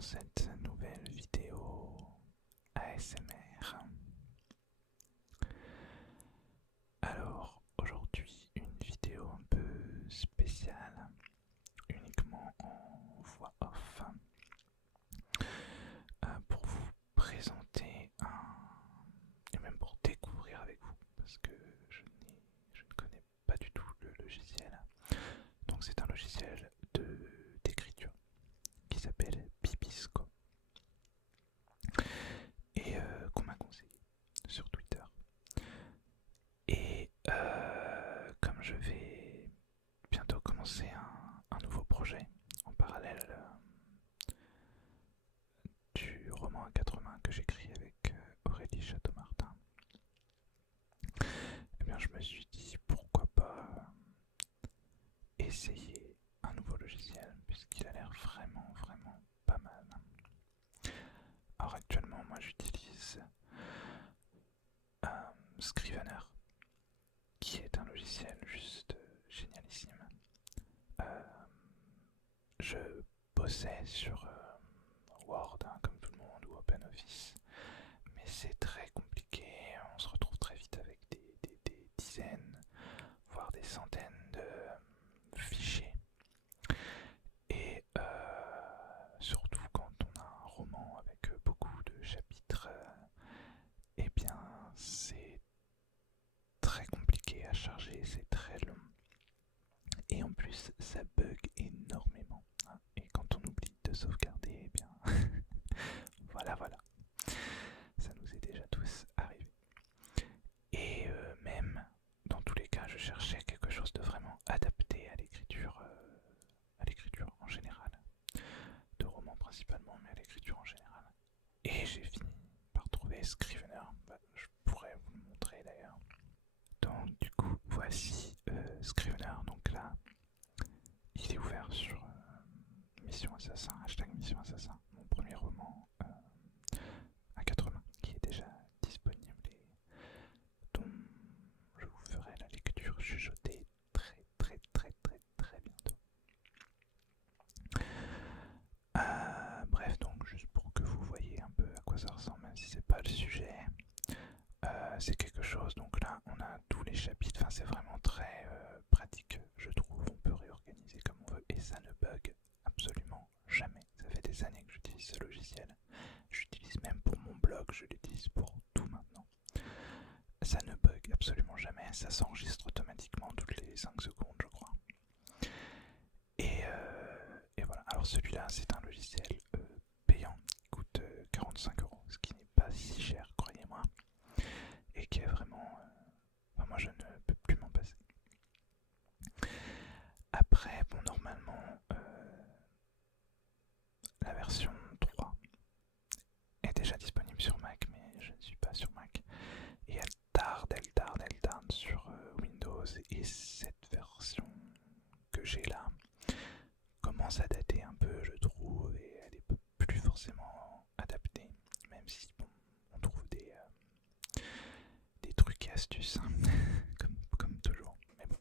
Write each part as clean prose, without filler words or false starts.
dans cette nouvelle vidéo ASMR. Alors aujourd'hui une vidéo un peu spéciale, uniquement en voix off, pour vous présenter et même pour découvrir avec vous, parce que je ne connais pas du tout le logiciel. Donc c'est un logiciel d'écriture qui s'appelle Pipisco et qu'on m'a conseillé sur Twitter. Et comme je vais bientôt commencer un nouveau projet en parallèle du roman à quatre mains que j'écris avec Aurélie Château-Martin, eh bien je me suis dit pourquoi pas essayer un nouveau logiciel puisqu'il a l'air vraiment pas mal. Alors actuellement moi j'utilise Scrivener, qui est un logiciel juste génialissime. Je bossais sur Word, comme tout le monde, ou OpenOffice, mais c'est très compliqué. On se retrouve très vite avec des dizaines, voire des centaines de fichiers. Et surtout quand on a un roman avec beaucoup de chapitres, eh bien c'est très compliqué à charger, c'est très long. Et en plus, ça bug énormément. Et quand on oublie de sauvegarder, eh bien, voilà. Ça nous est déjà tous arrivé. Et même, dans tous les cas, je cherchais quelque chose de vraiment adapté à l'écriture en général. De romans principalement, mais à l'écriture en général. Et j'ai fini par trouver Scrivener. Je pourrais vous le montrer d'ailleurs. Donc du coup, voici Scrivener. Donc là, il est ouvert sur Mission Assassin, hashtag Mission Assassin, mon premier roman à quatre mains, qui est déjà disponible et dont je vous ferai la lecture chuchotée très bientôt. Bref, donc juste pour que vous voyez un peu à quoi ça ressemble, même si c'est pas le sujet, c'est quelque chose. Donc là, on a tous les chapitres. Enfin, c'est vraiment très pratique, je trouve. On peut réorganiser comme on veut et ça ne bug absolument jamais. Ça fait des années que j'utilise ce logiciel. J'utilise même pour mon blog, je l'utilise pour tout maintenant. Ça ne bug absolument jamais. Ça s'enregistre automatiquement toutes les 5 secondes, je crois. Et voilà. Alors celui-là, c'est un logiciel payant qui coûte 45 €, ce qui n'est pas si cher, croyez-moi, et qui est vraiment... enfin, moi, je ne peux plus m'en passer. Après, bon, normalement, la version 3 est déjà disponible sur Mac, mais je ne suis pas sur Mac. Et elle tarde sur Windows, et cette version que j'ai là commence à dater un peu, je trouve, et elle est plus forcément adaptée, même si bon, on trouve des trucs et astuces, hein, comme toujours, mais bon.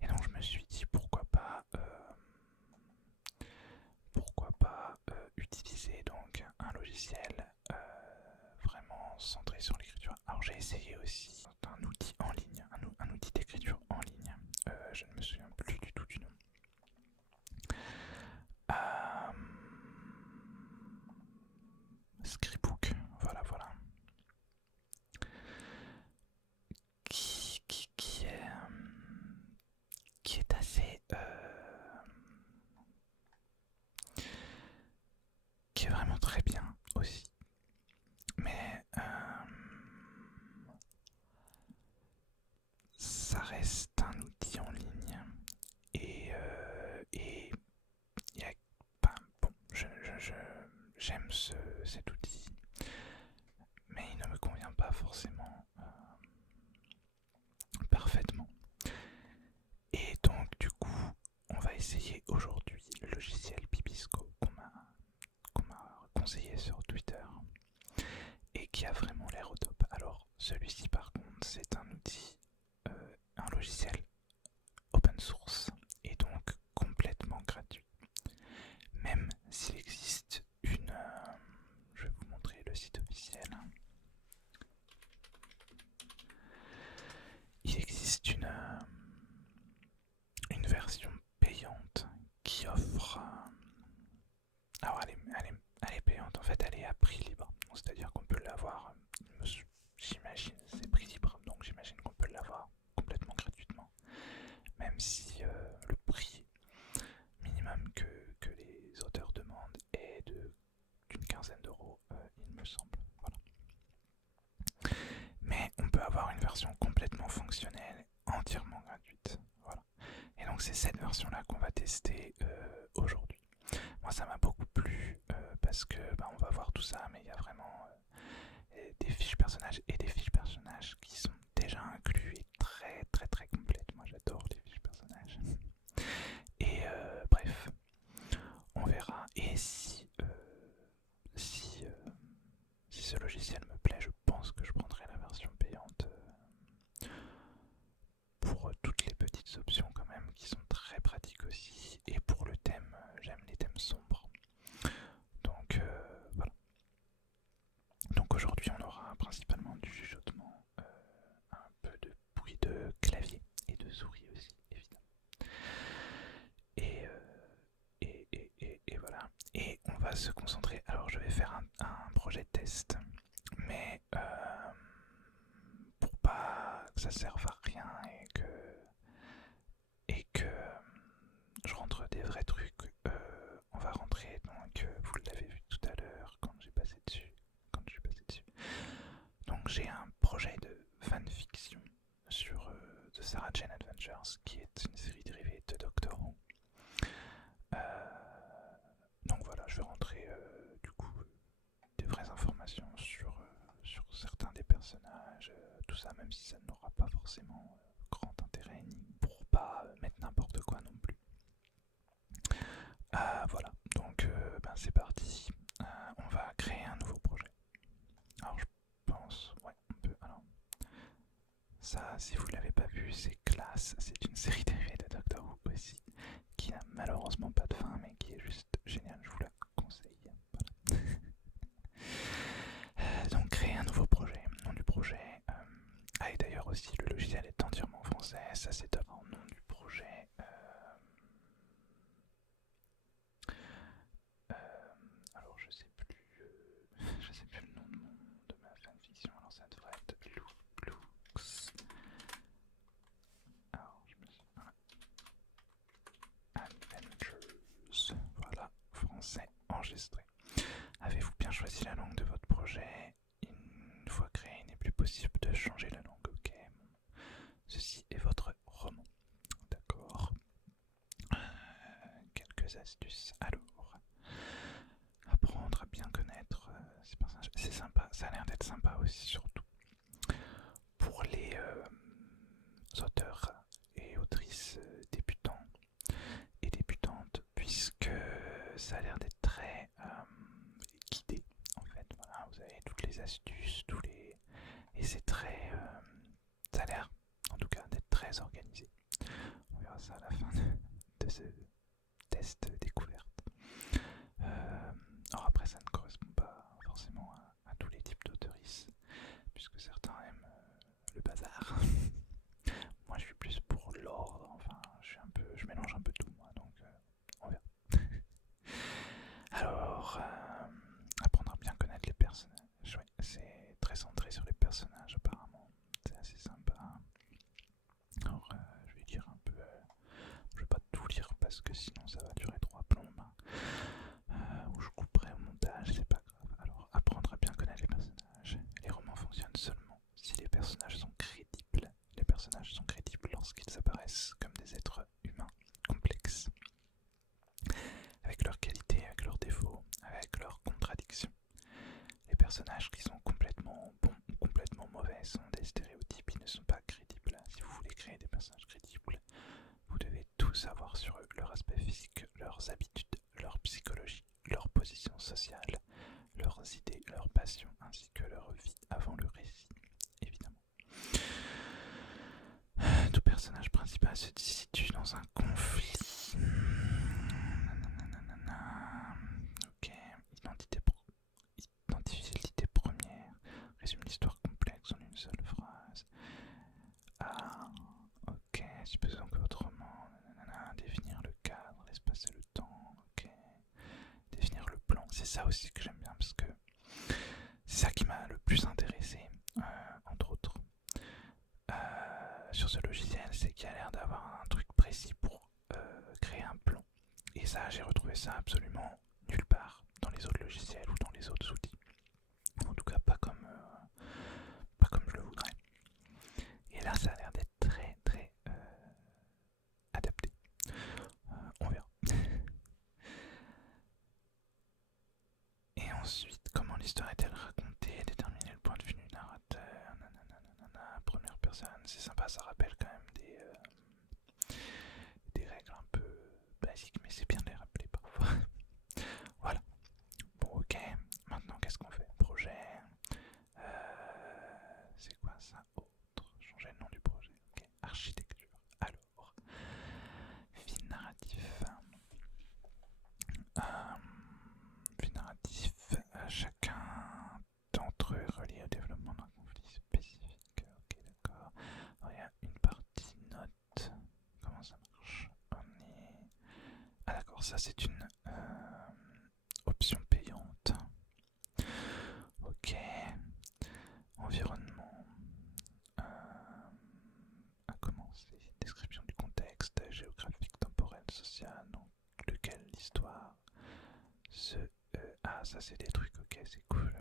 Et donc je me suis dit pourquoi pas utiliser donc un logiciel vraiment centré sur l'écriture. Alors j'ai essayé aussi un outil en ligne, un outil d'écriture en ligne, je ne me souviens plus du tout du nom. Scribook, voilà. Qui est assez... qui est vraiment très bien aussi. Mais ça reste un outil en ligne. Et y a, enfin, bon, j'aime cet outil, mais il ne me convient pas forcément parfaitement. Et donc du coup, on va essayer aujourd'hui le logiciel Pipisco qu'on m'a conseillé sur Twitter et qui a vraiment l'air au top. Alors celui-ci par contre, c'est un outil, un logiciel open source et donc complètement gratuit. Même s'il existe fait elle est à prix libre. C'est-à-dire qu'on peut l'avoir, j'imagine, c'est prix libre, donc j'imagine qu'on peut l'avoir complètement gratuitement. Même si le prix minimum que les auteurs demandent est d'une quinzaine d'euros, il me semble. Voilà. Mais on peut avoir une version complètement fonctionnelle, entièrement gratuite. Voilà. Et donc c'est cette version-là qu'on va tester aujourd'hui. Moi ça m'a beaucoup plu parce que on va voir tout ça, mais il y a vraiment des fiches personnages et des fiches personnages qui sont déjà inclus et très très très complètes. Moi j'adore les fiches personnages. Et bref, on verra. Et si ce logiciel me plaît, je pense que je prendrai la version payante pour toutes les petites options quand même qui sont très pratiques aussi. Et pour le thème, j'aime les thèmes sombres. Donc voilà. Donc aujourd'hui on aura principalement du chuchotement, un peu de bruit de clavier et de souris aussi évidemment. Et, et voilà. Et on va se concentrer. Alors je vais faire un projet de test, mais pour pas que ça serve à rien et que je rentre des vrais trucs, on va rentrer donc vous l'avez vu tout à l'heure quand j'ai passé dessus. Donc j'ai un projet de fanfiction sur The Sarah Jane Adventures, qui est une série dérivée de Doctor Who. Donc voilà, je vais rentrer du coup des vraies informations sur certains des personnages, tout ça, même si ça n'aura pas forcément grand intérêt, ni pour pas mettre n'importe quoi non plus. Voilà, donc c'est parti. On va créer un nouveau projet. Alors je pense, ouais, on peut. Alors, ça, si vous ne l'avez pas vu, c'est classe. C'est une série dérivée de Doctor Who aussi, qui n'a malheureusement pas de fin, mais qui est juste géniale. Je vous la conseille. Voilà. Donc créer un nouveau projet. Nom du projet. Et d'ailleurs aussi, le logiciel est entièrement français. Ça, c'est top. Nom du projet. Alors je sais plus. Je sais plus le nom de ma fanfiction. Alors ça devrait être Lux. Alors je me suis. Voilà. Adventures. Voilà, français enregistré. Avez-vous bien choisi la langue de votre projet? Une fois créé, il n'est plus possible de changer la langue. Ok. Ceci est votre roman. D'accord. Quelques astuces. Alors, apprendre à bien connaître ces personnages. C'est sympa. Ça a l'air d'être sympa aussi, surtout pour les auteurs et autrices débutants et débutantes, puisque ça a l'air d'être très guidé en fait. Voilà, vous avez toutes les astuces, et c'est très, ça a l'air en tout cas d'être très organisé. On verra ça à la fin de ce test découverte. Alors après, ça ne correspond pas forcément à tous les types d'auteuristes, puisque certains aiment le bazar. Moi, je suis plus pour l'ordre. Enfin, je mélange un peu tout, moi, donc on verra. Alors, apprendre à bien connaître les personnages. Ouais, c'est très centré sur les personnages, apparemment. C'est assez sympa. Alors, je vais lire un peu. Je vais pas tout lire parce que sinon ça va durer 3 plombes. Ou je couperai au montage, c'est pas grave. Alors, apprendre à bien connaître les personnages. Les romans fonctionnent seulement si les personnages sont crédibles. Les personnages sont crédibles lorsqu'ils apparaissent comme des êtres humains complexes, avec leurs qualités, avec leurs défauts, avec leurs contradictions. Les personnages qui sont complètement bons ou complètement mauvais sont des stéréotypes, ils ne sont pas crédibles. Si vous voulez créer des personnages crédibles, vous devez tout savoir sur eux, leur aspect physique, leurs habitudes, leur psychologie, leur position sociale, leurs idées, leurs passions, ainsi que leur vie avant le récit, évidemment. Tout personnage principal se situe dans un conflit. Ok, identifier l'idée première, résume l'histoire complexe en une seule phrase. Ah, ok, supposons que votre roman, définir le cadre, l'espace et le temps, ok. Définir le plan, c'est ça aussi que j'aime bien parce que m'a le plus intéressé, entre autres, sur ce logiciel, c'est qu'il y a l'air d'avoir un truc précis pour créer un plan. Et ça, j'ai retrouvé ça absolument nulle part dans les autres logiciels ou dans les autres outils. En tout cas, pas comme je le voudrais. Et là, ça a l'air d'être très très adapté. On verra. Et ensuite, comment l'histoire est-elle racontée? Déterminer le point de vue du narrateur. Nanana, première personne, c'est sympa, ça rappelle quand même des règles un peu basiques, mais c'est bien de les rappeler parfois. Voilà. Bon, ok. Maintenant, qu'est-ce qu'on fait? Projet. C'est quoi ça? Autre. Changer le nom du projet. Ok. Architecture. Alors. Fil narratif. Fil narratif. Chacun d'entre eux est relié au développement d'un conflit spécifique. Ok, d'accord. Alors, il y a une partie note. Comment ça marche? Ah d'accord, ça c'est une option payante. Ok. Environnement. À commencer. Description du contexte géographique, temporel, social, dans lequel l'histoire se... ah ça c'est des trucs, ok, c'est cool.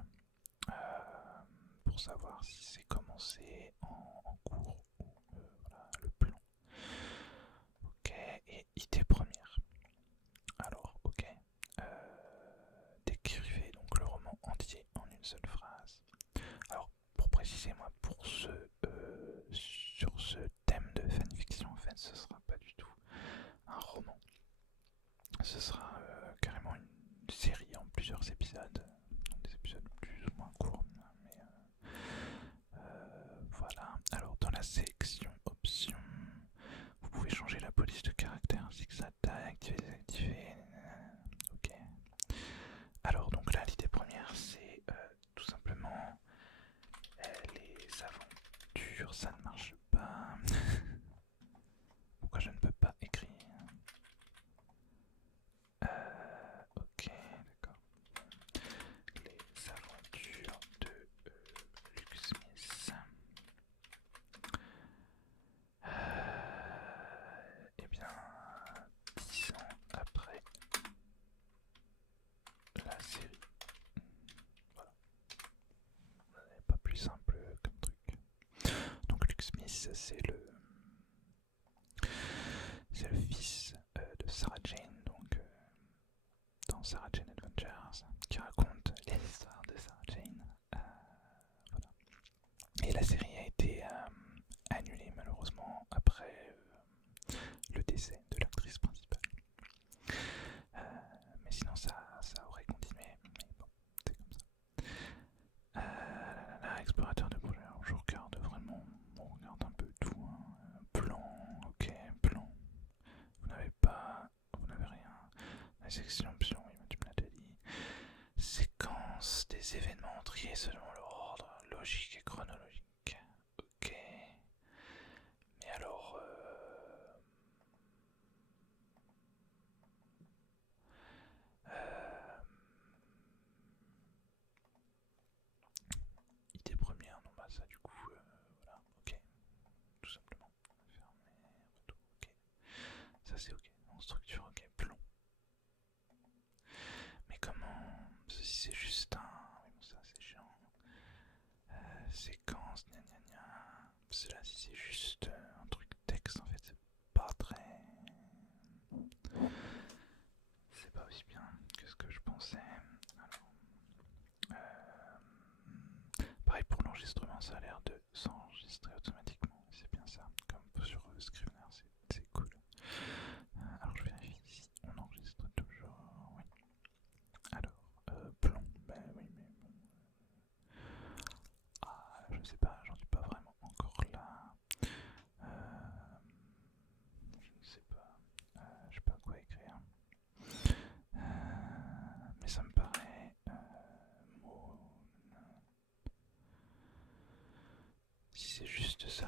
Pour savoir si c'est commencé en cours ou voilà, le plan. Ok, et idée première. Alors, ok. Décrivez donc le roman entier en une seule phrase. Alors, pour préciser, moi, sur ce thème de fanfiction, en fait, ce sera pas du tout un roman. Ce sera carrément une série en plusieurs épisodes. Donc des épisodes plus ou moins courts, mais voilà. Alors, dans la sélection options, vous pouvez changer la police de caractère ainsi que sa taille, activer, désactiver. Ok. Alors, donc là, l'idée première, c'est tout simplement les aventures, ça ne marche pas. Pourquoi je ne peux pas écrire? Ok, d'accord. Les aventures de Luke Smith. Eh bien, 10 ans après la série. Voilà. Pas plus simple comme truc. Donc Luke Smith, c'est le fils de Sarah Jane, donc dans Sarah Jane Adventures, qui raconte les histoires de Sarah Jane. Voilà. Et la série a été annulée malheureusement après le décès de l'actrice principale. Mais sinon ça aurait continué, mais bon, c'est comme ça. Explorateur de projet, alors je regarde vraiment, on regarde un peu tout, hein. Plan, ok, plan. Vous n'avez rien. La section options, oui, tu me l'as déjà dit. Séquence des événements triés selon l'ordre logique et chronologique. Ok. Mais alors... idée première, non bah ça du coup, voilà, ok. Tout simplement. Fermer, retour, ok. Ça c'est ok. En structure, ok. Plan. Mais comment... Ceci c'est juste un... Oui bon ça c'est chiant. Séquence, gna gna gna. Cela si c'est juste un truc texte en fait c'est pas très... C'est pas aussi bien que ce que je pensais. Alors... pareil pour l'enregistrement, ça a l'air de s'enregistrer automatiquement. C'est bien ça, comme sur Scrivener, c'est cool. Alors je vérifie si on enregistre toujours. Oui. Alors, plan, ben oui, mais bon. Ah, je sais pas, j'en suis pas vraiment encore là. Je ne sais pas. Je sais pas quoi écrire. Mais ça me paraît. Si c'est juste ça,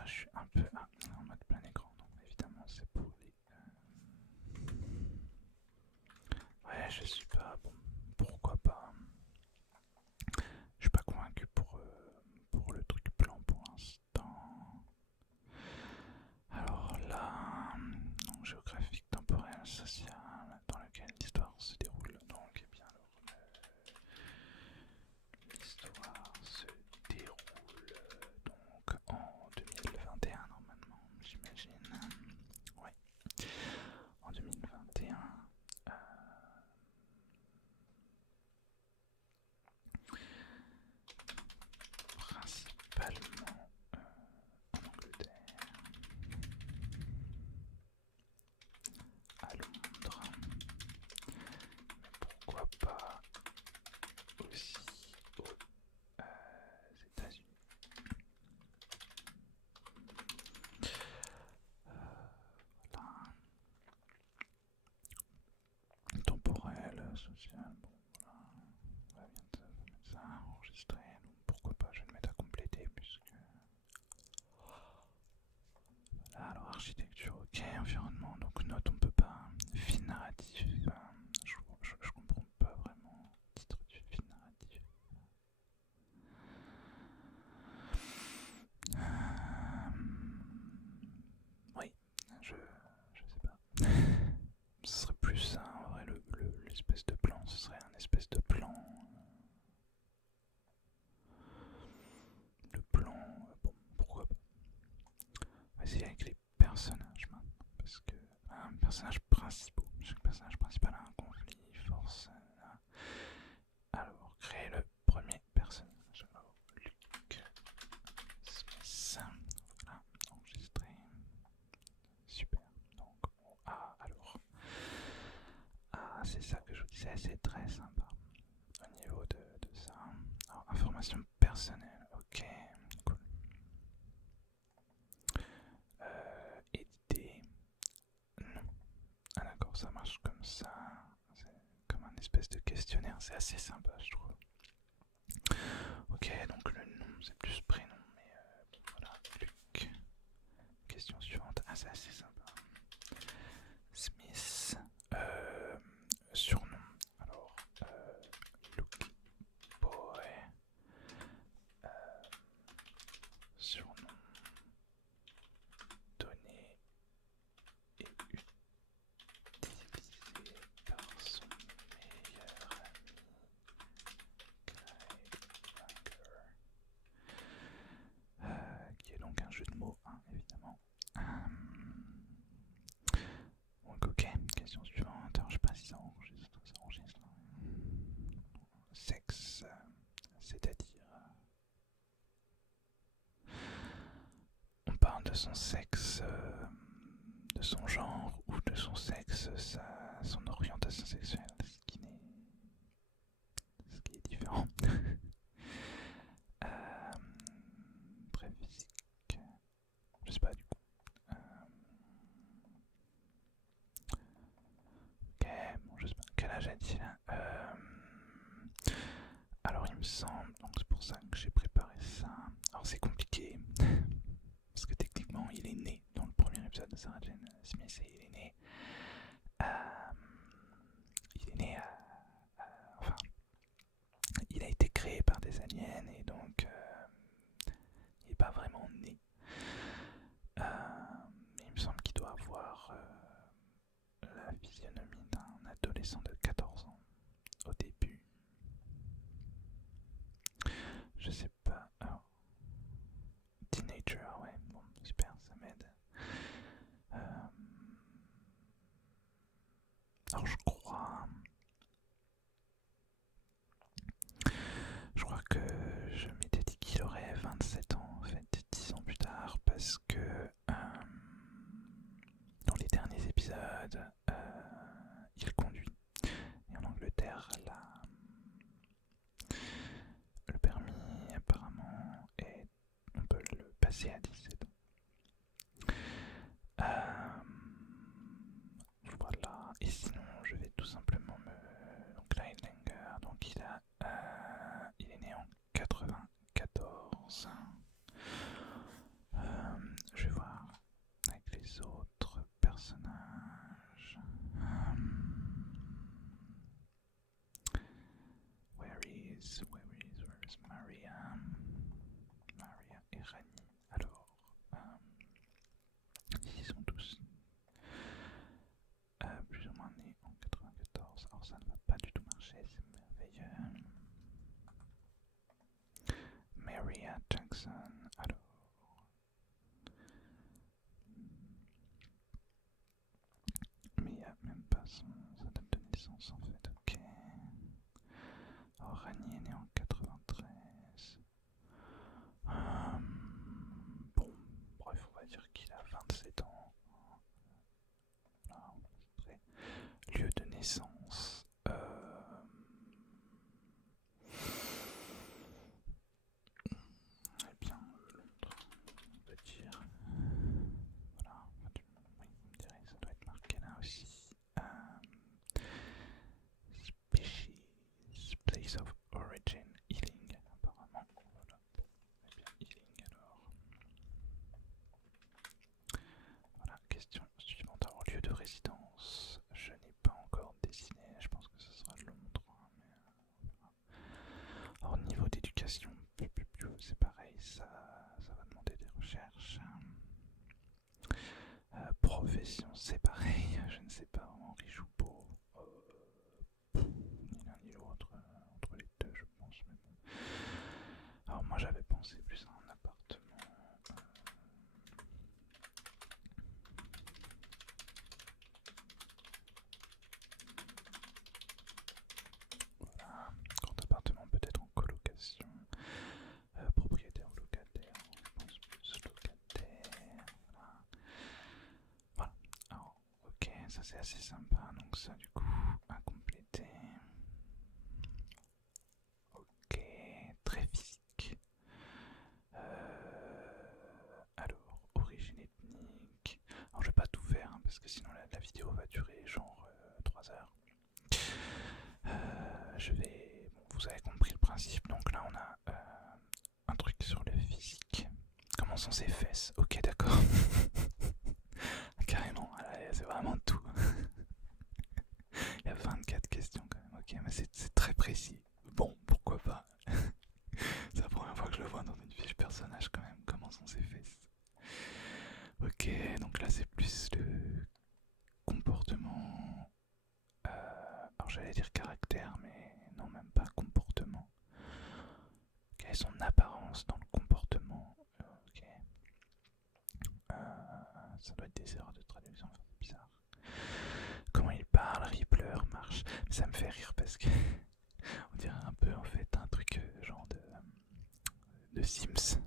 personnages principaux. Chaque personnage principal a un conflit, force. Alors, créer le premier personnage. Alors, Luke Smith. Voilà, enregistré. Super. Donc, alors. Ah, c'est ça que je vous disais, c'est très sympa. Au niveau de ça. Alors, information personnelle. Ok, cool. Éditer. Non. Ah d'accord, ça marche comme ça. C'est comme un espèce de questionnaire, c'est assez sympa je trouve. Ok, donc le nom c'est plus prénom, mais bon, voilà, Luc. Question suivante, ah c'est assez sympa. Smith, surnom, alors, Luke Boy, surnom, donné et utilisé par son meilleur ami qui est donc un jeu de mots, hein, évidemment. Donc ok, question suivante. Alors je sais pas si ça enregistre, ça enregistre. Sexe, c'est-à-dire... on parle de son sexe, de son genre ou de son sexe, son orientation sexuelle, ce qui est différent. Très physique, je sais pas du coup. Ok, bon je sais pas, quel âge a-t-il? Alors il me semble, donc c'est pour ça que j'ai préparé ça. Alors c'est compliqué, parce que techniquement il est né dans le premier épisode de Sarah Jane Smith et il est né enfin, il a été créé par des aliens et donc il n'est pas vraiment né. Mais il me semble qu'il doit avoir la physionomie d'un adolescent de 14 ans au début. Je sais pas. Alors, teenager, ouais, bon, super, ça m'aide. Alors je crois que je m'étais dit qu'il aurait 27 ans en fait, 10 ans plus tard, parce que dans les derniers épisodes, il conduit. Et en Angleterre, le permis apparemment on peut le passer à 17 ans. Voilà, et sinon je vais tout simplement donc là donc il est né en 94. Je vais voir avec les autres personnages. Where is Maria? Maria et Rani. Alors, ils sont tous plus ou moins nés en 94. Alors ça ne va pas du tout marcher, c'est merveilleux. Maria Jackson. Alors, mais il n'y a même pas sa date de naissance en fait. Ok. Alors Rani est né en 93. Bon, bref, on va dire qu'il a 27 ans. Voilà, lieu de naissance. Eh bien, Londres, on va dire. Voilà, oui, on dirait que ça doit être marqué là aussi. Species, place of origin, Ealing, apparemment. Voilà. Eh bien, Ealing alors. Voilà, question suivante. Alors, lieu de résidence, je n'ai pas encore dessiné, je pense que ce sera Londres. Hein, mais, voilà. Alors, niveau d'éducation, c'est pareil, ça va demander des recherches. Profession, c'est pareil, je ne sais pas vraiment, riche ou pauvre. Ni l'un ni l'autre, entre les deux, je pense. Mais bon. Alors, moi j'avais pensé plus à un appartement. c'est assez sympa. Donc ça du coup à compléter. Ok, très physique. Alors, origine ethnique. Alors je vais pas tout faire hein, parce que sinon la vidéo va durer genre 3 heures. Je vais... Bon, vous avez compris le principe, donc là on a un truc sur le physique. Comment sont ses fesses? Ok, d'accord. Carrément, c'est vraiment tout. Il y a 24 questions quand même, ok, mais c'est très précis. Bon, pourquoi pas. C'est la première fois que je le vois dans une fiche personnage quand même. Comment sont ses fesses? Ok, donc là c'est plus le comportement. Alors j'allais dire caractère, mais non, même pas comportement. Quelle est son apparence dans le comportement? Ok. Ça doit être des erreurs de traduction, c'est bizarre. Comment il parle, rit, pleure, marche. Ça me fait rire parce que on dirait un peu en fait un truc genre de Sims.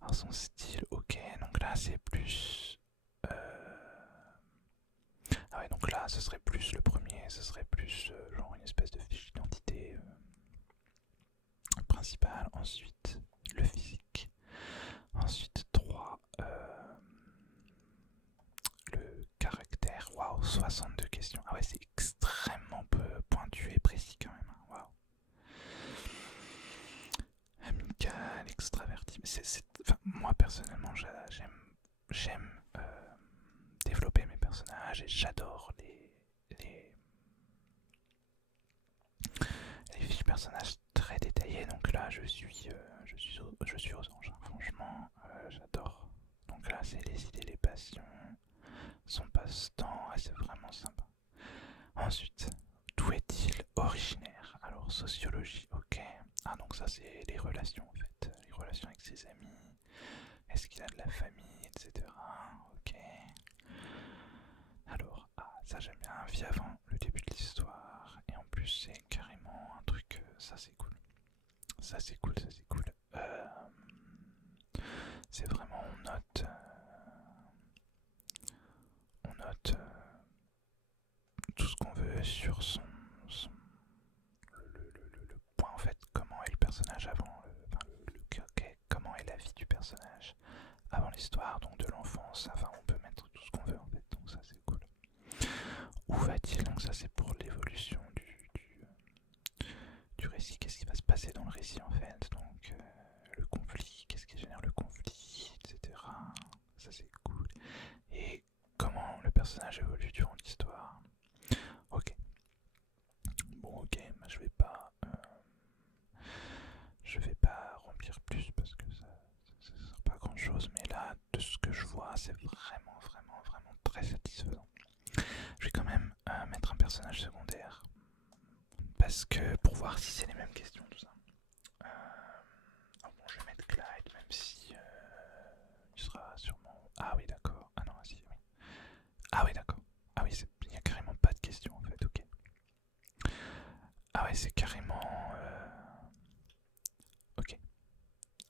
Alors son style, ok, donc là c'est plus... Ah ouais, donc là ce serait plus le premier, ce serait plus genre une espèce de fiche d'identité principale. Ensuite le physique. Ensuite 3, le caractère. Waouh, 62 questions. Ah ouais, c'est extrêmement peu pointu et précis quand même. Waouh. Amical, extraverti. Enfin, moi personnellement, j'aime développer mes personnages et j'adore les fiches personnages très détaillées. Donc là, je suis aux anges. Hein. Franchement, j'adore. Donc là, c'est les idées, les passions, son passe-temps. Ouais, c'est vraiment sympa. Ensuite, d'où est-il originaire? Alors, sociologie, ok. Ah, donc ça, c'est les relations en fait. Les relations avec ses amis. Est-ce qu'il a de la famille, etc. Ok. Alors, ah, ça j'aime bien. Vie avant le début de l'histoire. Et en plus, c'est carrément un truc. Ça, c'est cool. Ça, c'est cool, ça, c'est cool. C'est vraiment, on note tout ce qu'on veut sur le point en fait, comment est le personnage avant, comment est la vie du personnage avant l'histoire, donc de l'enfance, enfin on peut mettre tout ce qu'on veut en fait, donc ça c'est cool. Où va-t-il? Donc ça c'est pour l'évolution du récit, qu'est-ce qui va se passer dans le récit en fait, donc le conflit, qu'est-ce qui génère le conflit, etc. Ça c'est cool. Et comment le personnage évolue durant l'histoire. Ok. Bon ok, bah, je vais pas remplir plus parce que ça sert pas à grand chose, mais là de ce que je vois c'est vraiment vraiment vraiment très satisfaisant. Je vais quand même mettre un personnage secondaire parce que pour voir si c'est les mêmes questions tout ça. Alors bon, je vais mettre Clyde même si il sera sûrement... Ah oui d'accord, ah non si oui. Ah oui d'accord, ah oui il y a carrément pas de questions en fait, ok. Ah ouais c'est carrément... Ok.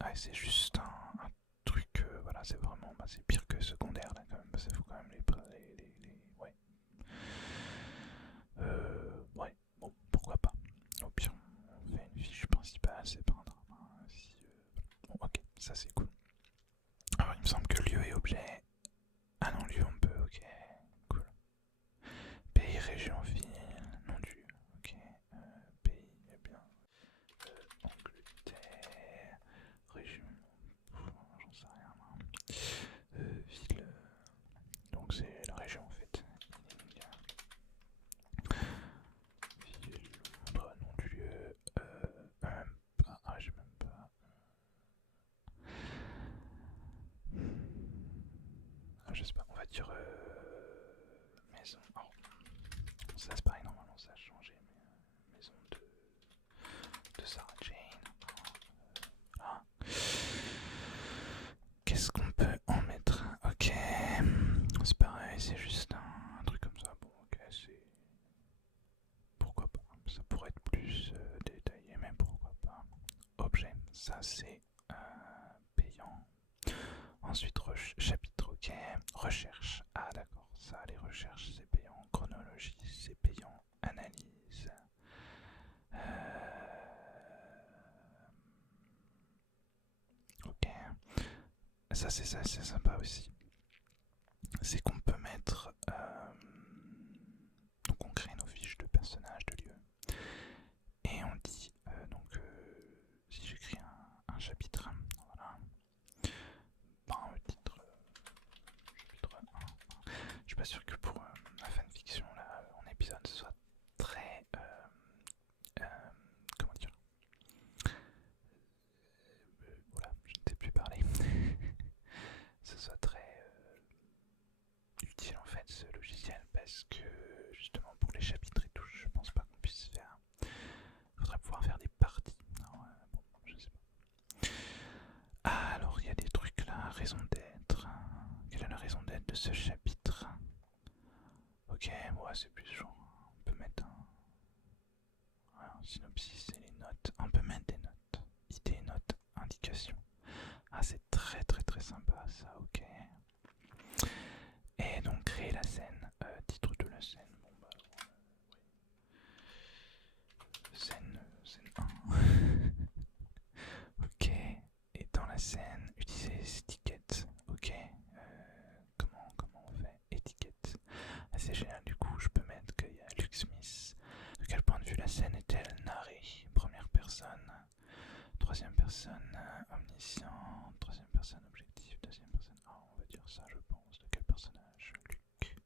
Ah ouais c'est juste un truc, voilà c'est vraiment... Bah, c'est pire que secondaire là quand même, parce qu'il faut quand même ouais. Ouais, bon pourquoi pas. Au pire on fait une fiche principale, c'est pas un drame. Hein, si, bon ok, ça c'est cool. Alors il me semble que lieu et objet... Ah non lieu on peut, ok, cool. Pays, région, ville, nom du lieu, ok. Pays, eh bien... Angleterre, région, j'en sais rien moi. Ville, donc c'est la région en fait. Ville, Londres, nom du lieu, ah j'ai même pas. Ah, je sais pas, on va dire maison. Oh, ça c'est pareil, normalement ça a changé, mais maison de Sarah Jane. Ah. Qu'est-ce qu'on peut en mettre? Ok, c'est pareil, c'est juste un truc comme ça. Bon, ok, c'est. Pourquoi pas? Ça pourrait être plus détaillé, mais pourquoi pas? Objet, ça c'est payant. Ensuite, chapitre, ok. Recherche. Ah, d'accord, ça, les recherches c'est payant, chronologie c'est payant, analyse. Ok, ça c'est sympa aussi. C'est qu'on peut mettre, donc on crée nos fiches de personnages, de lieux, et on dit si j'écris un chapitre, voilà, ben, titre, chapitre 1. Je suis pas sûr que pour ma fanfiction là, en épisode, ce soit très comment dire, voilà, je ne sais plus parler. Ce soit très utile en fait ce logiciel, parce que justement pour les chapitres et tout, je pense pas qu'on puisse faire. Faudrait pouvoir faire des parties. Alors, bon, je sais pas. Ah, alors il y a des trucs là, raison d'être. Quelle est la raison d'être de ce chapitre? Ok, ouais, c'est plus genre. On peut mettre un synopsis et les notes. On peut mettre des notes. Idées, notes, indications. Ah, c'est très très très sympa ça, ok. Et donc créer la scène, titre de la scène. Bon bah, scène 1. Ok. Et dans la scène, utiliser les étiquettes. Ok. Comment on fait? Étiquette. Ah, c'est génial, du coup, je peux mettre qu'il y a Luke Smith. De quel point de vue la scène est-elle narrée? Première personne, troisième personne, omniscient, troisième personne, objectif, deuxième personne. Ah, on va dire ça, je pense. De quel personnage? Luke.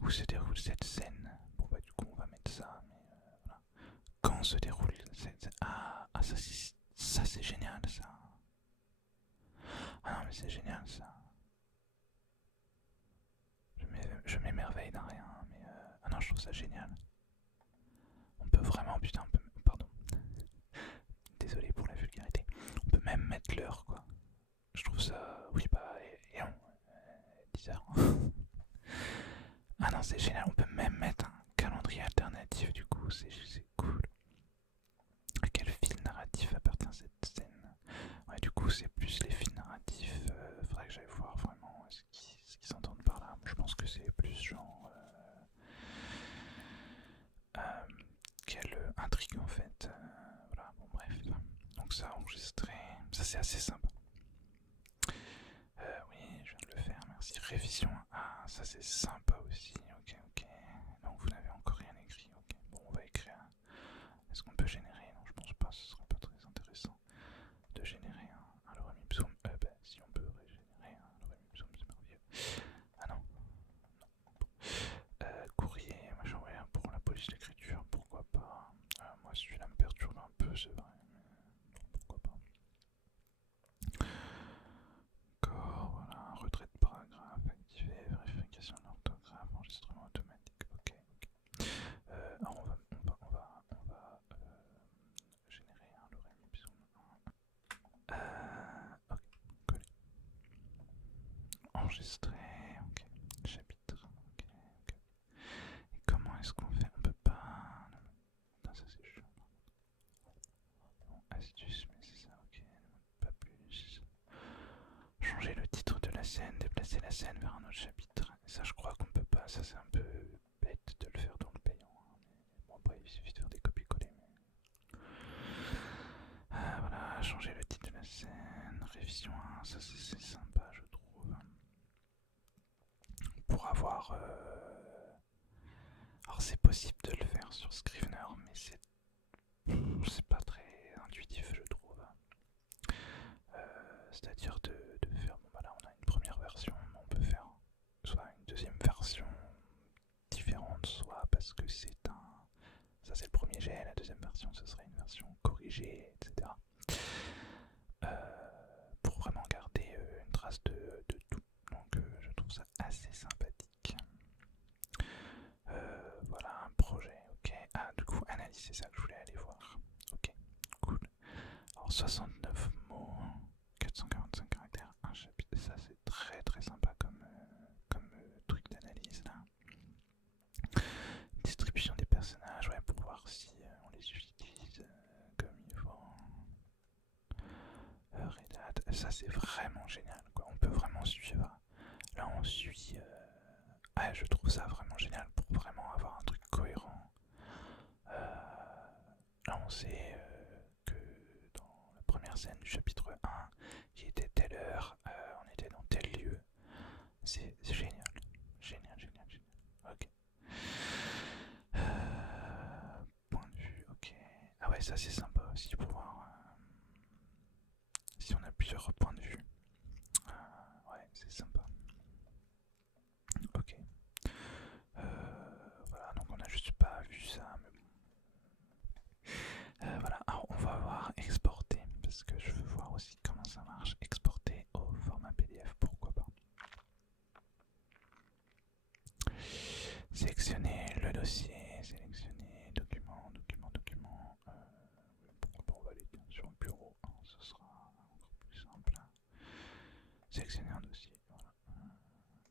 Où se déroule cette scène? Bon, bah, du coup, on va mettre ça, mais voilà. Quand se déroule cette. Ah, ça c'est génial, ça. Ah non, mais c'est génial, ça. Je m'émerveille d'un rien, mais ah non, je trouve ça génial. On peut vraiment, putain, pardon. Désolé pour la vulgarité. On peut même mettre l'heure, quoi. Je trouve ça, oui, bah, et on, 10h. Ah non, c'est génial. On peut même mettre un calendrier alternatif, du coup, c'est cool. À quel fil narratif appartient cette scène? Ouais, du coup, c'est plus les fils narratifs. Faudrait que j'aille voir vraiment ce qu'ils s'entendent par là. Je pense que c'est plus genre. Quelle intrigue en fait. Voilà, bon, bref. Donc, ça enregistré. Ça, c'est assez sympa. Oui, je viens de le faire, merci. Révision. Ah, ça, c'est sympa aussi. Ok, ok. Donc, vous n'avez encore rien écrit. Ok, bon, on va écrire. Est-ce qu'on peut générer? Non, je pense pas, ce serait pas très intéressant de générer un lorem ipsum. Bah, si on peut régénérer un lorem ipsum, c'est merveilleux. Ah non, non. Bon. Courrier, machin, ouais, pour la police d'écriture, pourquoi pas. Moi, celui-là me perturbe un peu, c'est vrai, mais bon, pourquoi pas. D'accord, voilà, retrait de paragraphe activé, vérification de l'orthographe, enregistrement automatique, ok, ok. Alors on va générer un lorem ipsum. Ok, collé. Enregistrer, ok. Chapitre, ok, ok. Et comment est-ce qu'on fait? On peut pas. Non, ça c'est chiant. Bon, astuce, mais c'est ça, ok. Pas plus. Changer le titre de la scène, déplacer la scène vers un autre chapitre. Et ça, je crois qu'on peut pas. Ça, c'est un peu bête de le faire dans le payant. Hein. Mais bon, après, il suffit de faire des copier-coller. Mais... voilà, changer le titre de la scène. Révision 1, ça c'est sympa, je trouve. Pour avoir. Alors, c'est possible de le faire sur Scrivener, mais c'est pas très intuitif, je trouve. C'est-à-dire de faire. Bon, bah là, on a une première version, mais on peut faire soit une deuxième version différente, soit parce que c'est un. Ça, c'est le premier jet, la deuxième version, ce serait une version corrigée, etc. Pour vraiment garder une trace de tout. Donc, je trouve ça assez sympathique. Voilà, un projet, ok. Ah, du coup, analyse, c'est ça que je voulais aller voir. Ok, cool. Alors, 69 mots, 445 caractères, un chapitre. Ça, c'est très très sympa comme truc d'analyse là. Distribution des personnages, ouais, pour voir si on les utilise comme il faut. Heure et date, ça c'est vraiment génial, quoi. On peut vraiment suivre. Là, on suit Ah, je trouve ça vraiment génial pour vraiment avoir un truc cohérent. Là, on sait que dans la première scène du chapitre 1, il était telle heure, on était dans tel lieu. C'est génial. Génial, génial, génial. Ok. Point de vue, ok. Ah ouais, ça c'est sympa aussi pour voir si on a plusieurs points de vue. Ouais, c'est sympa. Ok. Voilà, donc on a juste pas vu ça, mais bon. Voilà, alors on va voir exporter, parce que je veux voir aussi comment ça marche. Exporter au format PDF, pourquoi pas. Sélectionner le dossier, sélectionner document, document, document. Pourquoi pas, on va aller sur le bureau, hein, ce sera encore plus simple. Sélectionner un dossier, voilà.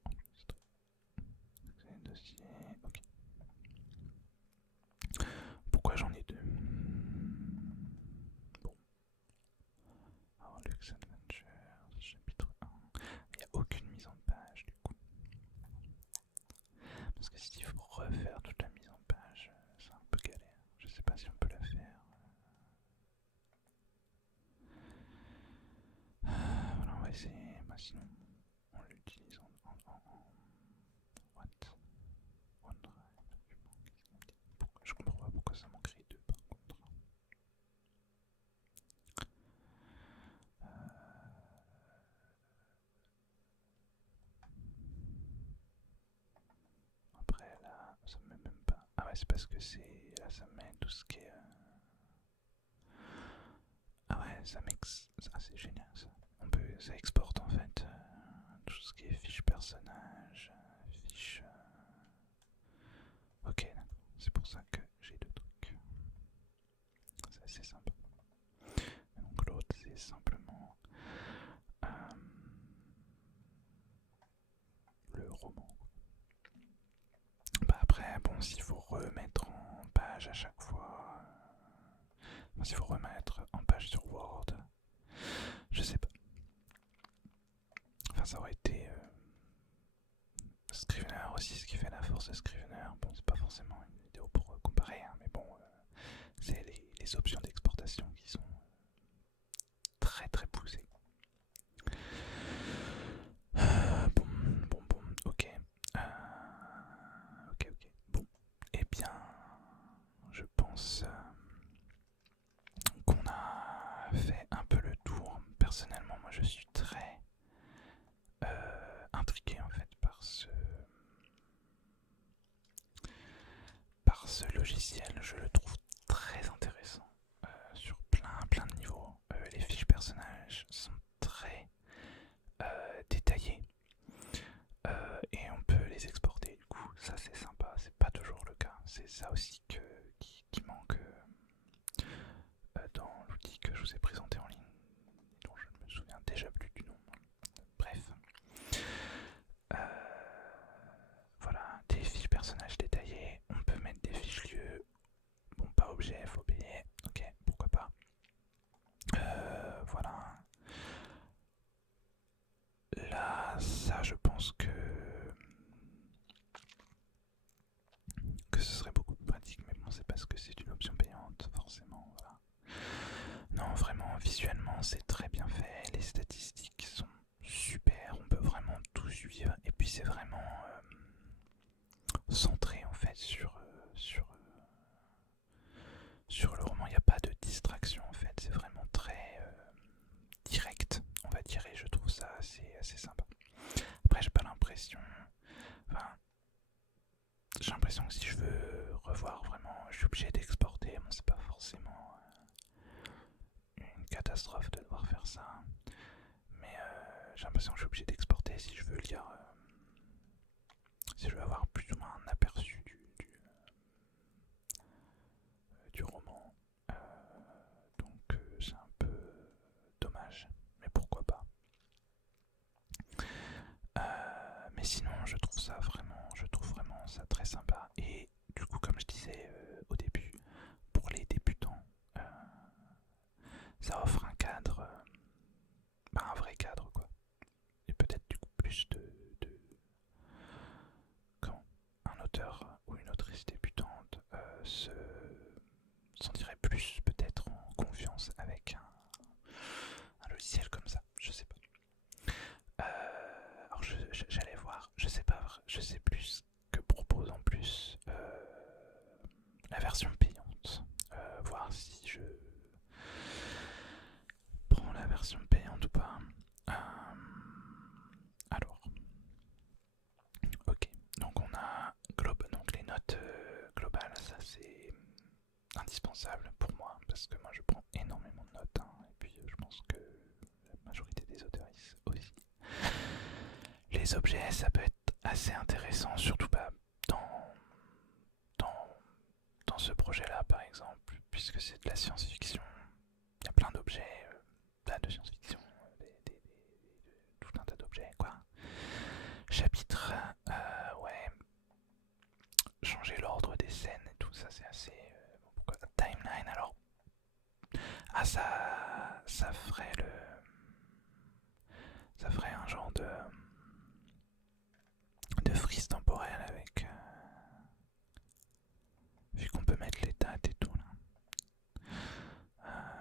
Enregistrer. Sélectionner le dossier, ok. Pourquoi j'en ai deux? Bon. Alors, Lux Adventure, chapitre 1. Il n'y a aucune mise en page du coup. Parce que s'il faut refaire toute la mise en page, c'est un peu galère. Je sais pas si on peut la faire. Voilà, on va essayer. Bah, sinon, on l'utilise en what? OneDrive. Je comprends pas pourquoi ça m'en crée deux par contre. Après là, ça me met même pas. Ah ouais, c'est parce que c'est. Là, ça me met tout ce qui est. Ah ouais, ah, c'est génial ça. Ça exporte en fait tout ce qui est fiche personnage, fiche. Ok, d'accord. C'est pour ça que j'ai deux trucs. C'est assez sympa. Et donc l'autre, c'est simplement le roman. Bah après, bon, s'il faut remettre en page à chaque fois, s'il faut remettre en page sur Word, je sais pas. Enfin, ça aurait été Scrivener aussi, ce qui fait la force de Scrivener. Bon, c'est pas forcément une vidéo pour comparer, hein, mais bon, c'est les options d'exportation qui sont très très poussées. Bon, ok. Ok, ok. Bon, eh bien, je pense qu'on a fait un peu le tour. Personnellement, moi je suis très intrigué en fait par ce logiciel. Je le trouve très intéressant sur plein de niveaux. Les fiches personnages sont très détaillées et on peut les exporter. Du coup, ça c'est sympa. C'est pas toujours le cas. C'est ça aussi qui manque dans l'outil que je vous ai présenté en ligne, dont je ne me souviens déjà plus du nom. Bref. Euh, voilà, des fiches personnages détaillées. On peut mettre des fiches lieux. Bon, pas objet, faut payer. Ok, pourquoi pas. Voilà. Là, ça, je pense que ce serait beaucoup plus pratique, mais bon, c'est parce que c'est une option payante, forcément. Voilà. Non, vraiment, visuellement, c'est très bien fait. Les statistiques sont super. On peut vraiment tout suivre. Et puis, c'est vraiment centré en fait sur le roman. Il n'y a pas de distraction en fait. C'est vraiment très direct, on va dire. Et je trouve ça assez sympa. Après, j'ai pas l'impression. Enfin, j'ai l'impression que si je veux revoir vraiment, je suis obligé d'exporter. Bon, c'est pas forcément une catastrophe de devoir faire ça, mais j'ai l'impression que je suis obligé d'exporter si je veux lire, si je veux avoir plus ou moins un aperçu du roman. Donc c'est un peu dommage, mais pourquoi pas. Mais sinon, je trouve vraiment ça très sympa. Et du coup, comme je disais au début, pour les débutants, ça offre un cadre, un vrai cadre quoi. Et peut-être du coup plus de se sentirait plus peut-être en confiance avec un logiciel comme ça, je sais pas. Alors j'allais voir, je sais pas, je sais plus ce que propose en plus la version payante. Voir si je prends la version payante ou pas. Alors, ok, donc on a donc les notes globales, ça c'est indispensable pour moi parce que moi je prends énormément de notes hein, et puis je pense que la majorité des auteurs aussi. Les objets, ça peut être assez intéressant, surtout dans, dans, dans ce projet-là par exemple, puisque c'est de la science-fiction. Il y a plein d'objets de science-fiction, tout un tas d'objets quoi. Chapitre, ouais, changer l'ordre des scènes et tout ça c'est assez... pourquoi timeline alors? Ah ça ferait le... Ça ferait un genre de frise temporelle avec... vu qu'on peut mettre les dates et tout là.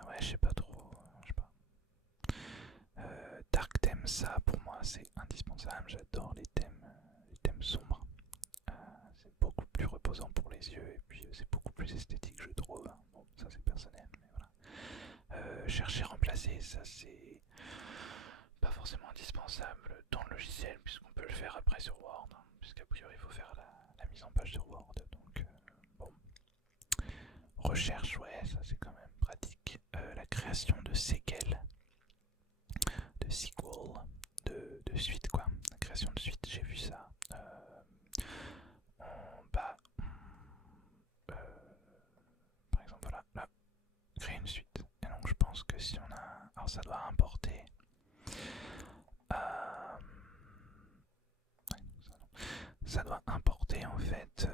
Ouais je sais pas trop, je sais pas. Dark theme, ça pour moi c'est indispensable, j'adore les thèmes sombres. C'est beaucoup plus reposant pour les yeux et puis c'est beaucoup plus esthétique je trouve. Bon ça c'est personnel mais voilà. Chercher remplacer, ça c'est pas forcément indispensable dans le logiciel puisqu'on peut le faire après sur Word, hein, puisqu'a priori il faut faire la mise en page sur Word. Donc bon. Recherche, ouais ça c'est quand même pratique. La création de séquelles, de sequel, de suite quoi. La création de suite, j'ai vu ça. Par exemple voilà, là, créer une suite. Et donc je pense que si on a... Alors ça doit importer... ça doit importer en fait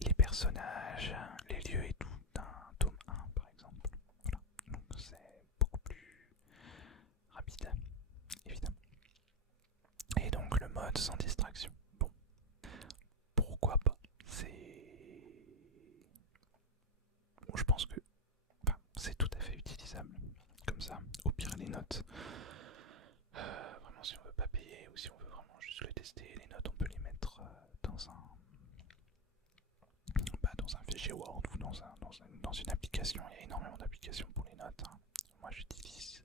les personnages, les lieux et tout d'un tome 1 par exemple. Voilà. Donc c'est beaucoup plus rapide, évidemment. Et donc le mode sans distraction. Bon, pourquoi pas? Bon, je pense que c'est tout à fait utilisable. Comme ça, au pire les notes. Vraiment si on veut pas payer ou si on veut vraiment juste le tester, les notes on peut les mettre dans un fichier Word ou dans une application. Il y a énormément d'applications pour les notes. Hein. Moi j'utilise,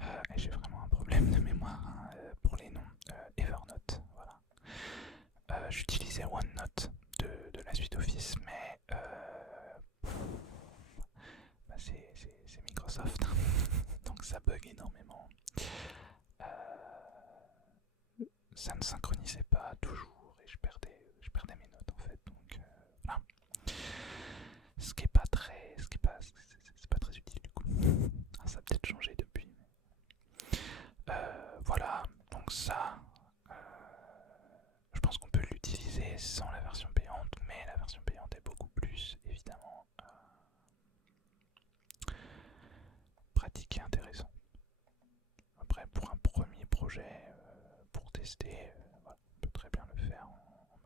et j'ai vraiment un problème de mémoire hein, pour les noms, Evernote. Voilà. J'utilisais OneNote de la suite Office, mais c'est Microsoft. Donc ça bug énormément. Ça ne synchronisait pas toujours et je perdais mes notes en fait. Donc voilà. Ce qui est pas très, c'est pas très utile du coup. Ah, ça a peut-être changé depuis. Voilà, donc ça, je pense qu'on peut l'utiliser sans la version payante, mais la version payante est beaucoup plus évidemment pratique et intéressante. Après, pour un premier projet, pour tester, voilà, on peut très bien le faire en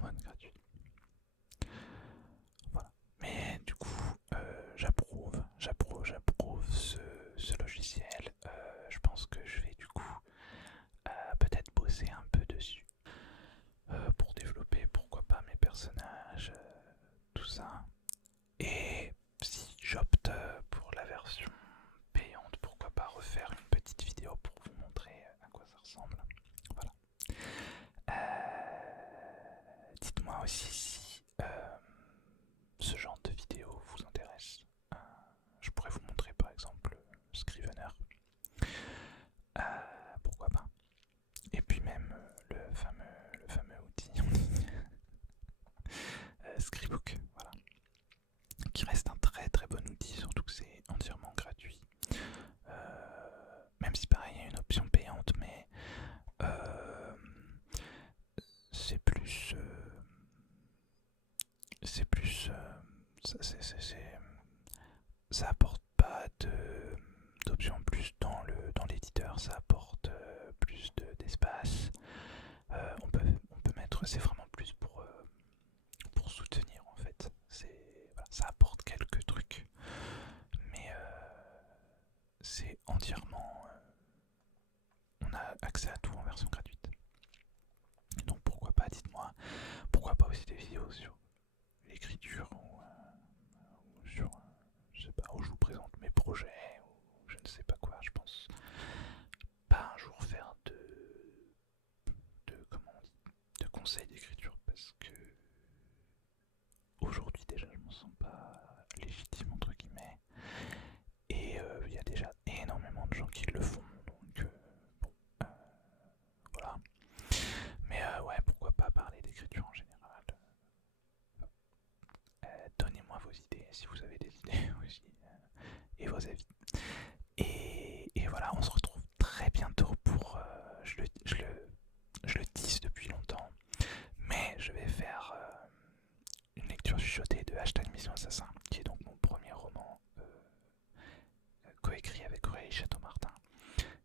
mode gratuit. Voilà. Mais du coup, j'approuve ce logiciel. Je pense que je vais du coup peut-être bosser un peu dessus pour développer, pourquoi pas, mes personnages, tout ça. Et si j'opte pour la version payante, pourquoi pas refaire une petite vidéo pour vous montrer à quoi ça ressemble. Voilà. Dites-moi aussi si ce genre de vidéo vous intéresse. Je pourrais vous montrer par exemple Scrivener. Pourquoi pas. Et puis même le fameux outil Scribook, voilà, qui reste un très très bon outil, surtout que c'est entièrement gratuit. Même si pareil il y a une option payante, mais c'est plus ça apporte pas entièrement, on a accès à tout en version gratuite. Donc pourquoi pas, dites-moi, pourquoi pas aussi des vidéos sur l'écriture ou sur, je sais pas, où je vous présente mes projets ou je ne sais pas quoi. Je pense pas un jour faire de comment on dit, de conseils d'écriture parce que aujourd'hui déjà je me sens pas légitime entre guillemets et il y a déjà énormément de gens qui le font donc bon voilà. Mais ouais, pourquoi pas parler d'écriture en général. Donnez-moi vos idées si vous avez des idées aussi et vos avis. Et voilà, on se retrouve très bientôt pour. Je le tease depuis longtemps, mais je vais faire une lecture chuchotée de Hashtag Mission Assassin, qui est donc mon premier roman coécrit avec Aurélie Château-Martin.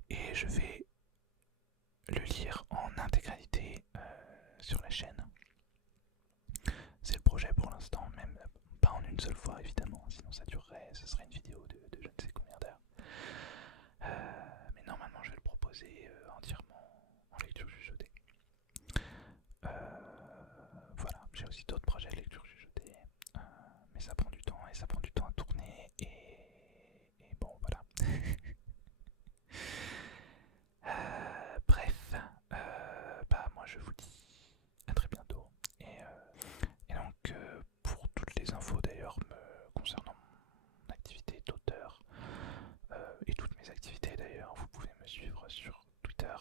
Et je vais le lire en intégralité sur la chaîne. C'est le projet pour l'instant, même pas en une seule fois évidemment, sinon ça durerait, ce serait une vidéo de je ne sais combien d'heures. Mais normalement je vais le proposer entièrement en lecture chuchotée. Voilà, j'ai aussi d'autres projets de lecture chuchotée, mais ça prend du temps et ça prend du temps à tourner et bon voilà. Bref, bah moi je vous dis à très bientôt et donc pour toutes les infos d'ailleurs concernant mon activité d'auteur et toutes mes activités d'ailleurs, vous pouvez me suivre sur Twitter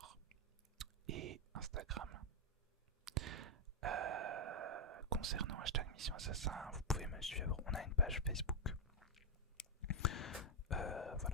et Instagram. Concernant Hashtag Mission Assassin, vous pouvez me suivre, on a une page Facebook. Voilà,